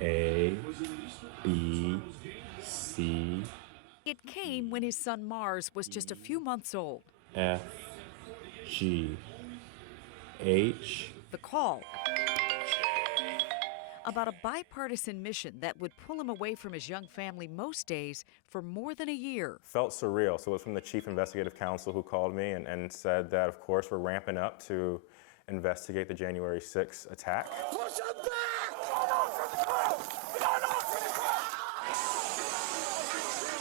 A, B, C, It came when his son Mars was just a few months old. F, G, H, The call about a bipartisan mission that would pull him away from his young family most days for more than a year. Felt surreal. So it was from the chief investigative counsel who called me and said that, of course, we're ramping up to investigate the January 6th attack. Push him back!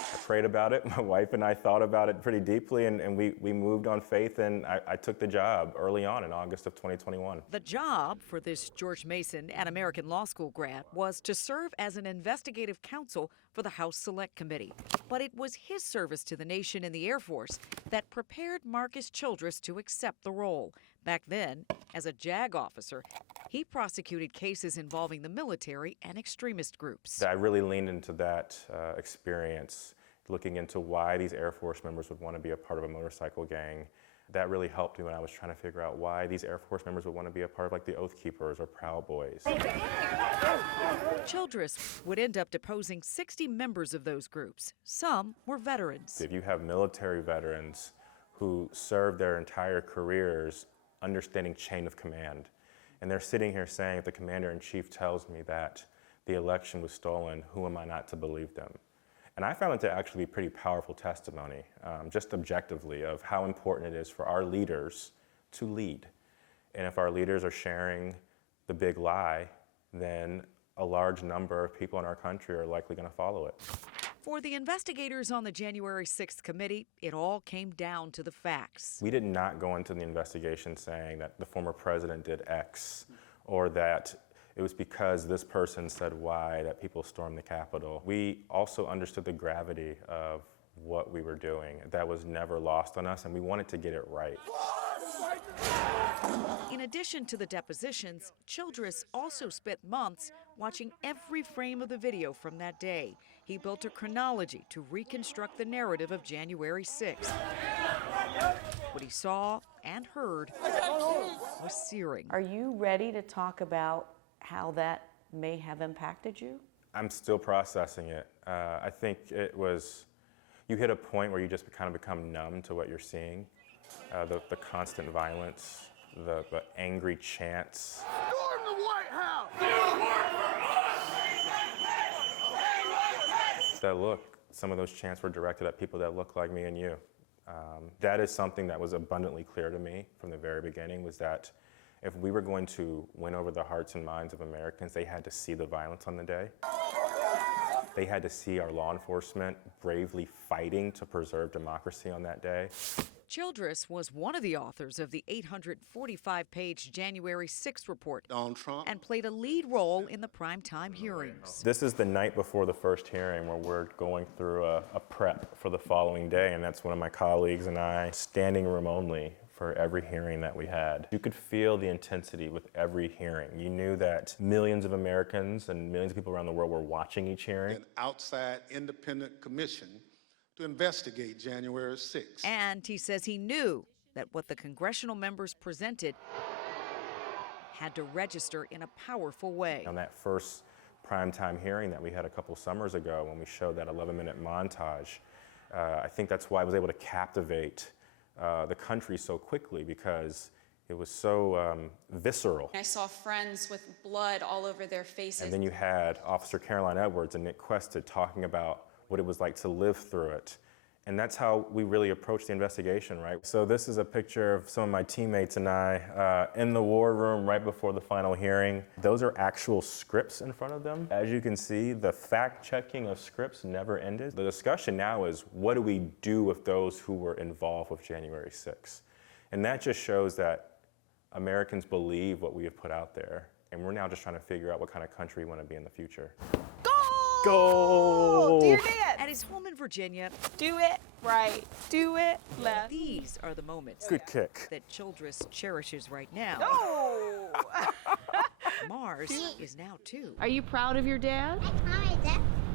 I prayed about it. My wife and I thought about it pretty deeply, and we moved on faith, and I took the job early on in August of 2021. The job for this George Mason, an American law school grad, was to serve as an investigative counsel for the House Select Committee. But it was his service to the nation in the Air Force that prepared Marcus Childress to accept the role. Back then, as a JAG officer, he prosecuted cases involving the military and extremist groups. I really leaned into that experience, looking into why these Air Force members would want to be a part of a motorcycle gang. That really helped me when I was trying to figure out why these Air Force members would want to be a part of like the Oath Keepers or Proud Boys. Childress would end up deposing 60 members of those groups. Some were veterans. If you have military veterans who served their entire careers understanding chain of command, and they're sitting here saying, if the commander-in-chief tells me that the election was stolen, who am I not to believe them? And I found it to actually be pretty powerful testimony, just objectively, of how important it is for our leaders to lead. And if our leaders are sharing the big lie, then a large number of people in our country are likely going to follow it. For the investigators on the January 6th committee, it all came down to the facts. We did not go into the investigation saying that the former president did X, or that it was because this person said Y that people stormed the Capitol. We also understood the gravity of what we were doing. That was never lost on us, and we wanted to get it right. In addition to the depositions, Childress also spent months watching every frame of the video from that day. He built a chronology to reconstruct the narrative of January 6th. What he saw and heard was searing. Are you ready to talk about how that may have impacted you? I'm still processing it. I think it was, you hit a point where you just kind of become numb to what you're seeing. The constant violence, the angry chants. Storm the White House! That look, some of those chants were directed at people that look like me and you. That is something that was abundantly clear to me from the very beginning, was that if we were going to win over the hearts and minds of Americans, they had to see the violence on the day. They had to see our law enforcement bravely fighting to preserve democracy on that day. Childress was one of the authors of the 845-page January 6th report and played a lead role in the primetime hearings. This is the night before the first hearing where we're going through a prep for the following day, and that's one of my colleagues and I, standing room only for every hearing that we had. You could feel the intensity with every hearing. You knew that millions of Americans and millions of people around the world were watching each hearing. An outside independent commission to investigate January 6th. And he says he knew that what the congressional members presented had to register in a powerful way. On that first primetime hearing that we had a couple summers ago, when we showed that 11-minute montage, I think that's why I was able to captivate the country so quickly, because it was so visceral. I saw friends with blood all over their faces. And then you had Officer Caroline Edwards and Nick Quested talking about what it was like to live through it. And that's how we really approached the investigation, right? So this is a picture of some of my teammates and I in the war room right before the final hearing. Those are actual scripts in front of them. As you can see, the fact-checking of scripts never ended. The discussion now is, what do we do with those who were involved with January 6th? And that just shows that Americans believe what we have put out there. And we're now just trying to figure out what kind of country we want to be in the future. Go! Do your dance. At his home in Virginia, Do it right. Do it left. these are the moments Good kick. that Childress cherishes right now. Oh! Mars is now too. Are you proud of your dad?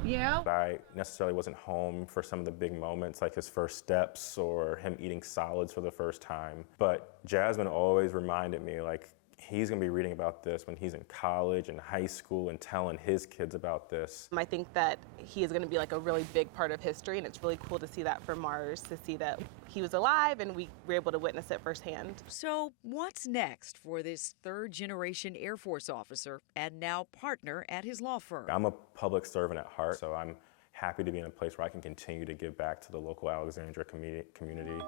Yeah. I necessarily wasn't home for some of the big moments, like his first steps or him eating solids for the first time. But Jasmine always reminded me, like, He's going to be reading about this when he's in college and high school and telling his kids about this. I think that he is going to be like a really big part of history, and it's really cool to see that from Mars, to see that he was alive and we were able to witness it firsthand. So what's next for this third-generation Air Force officer and now partner at his law firm? I'm a public servant at heart, so I'm happy to be in a place where I can continue to give back to the local Alexandria community,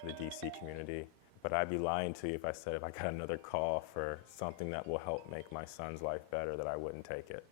to the DC community. But I'd be lying to you if I said if I got another call for something that will help make my son's life better, that I wouldn't take it.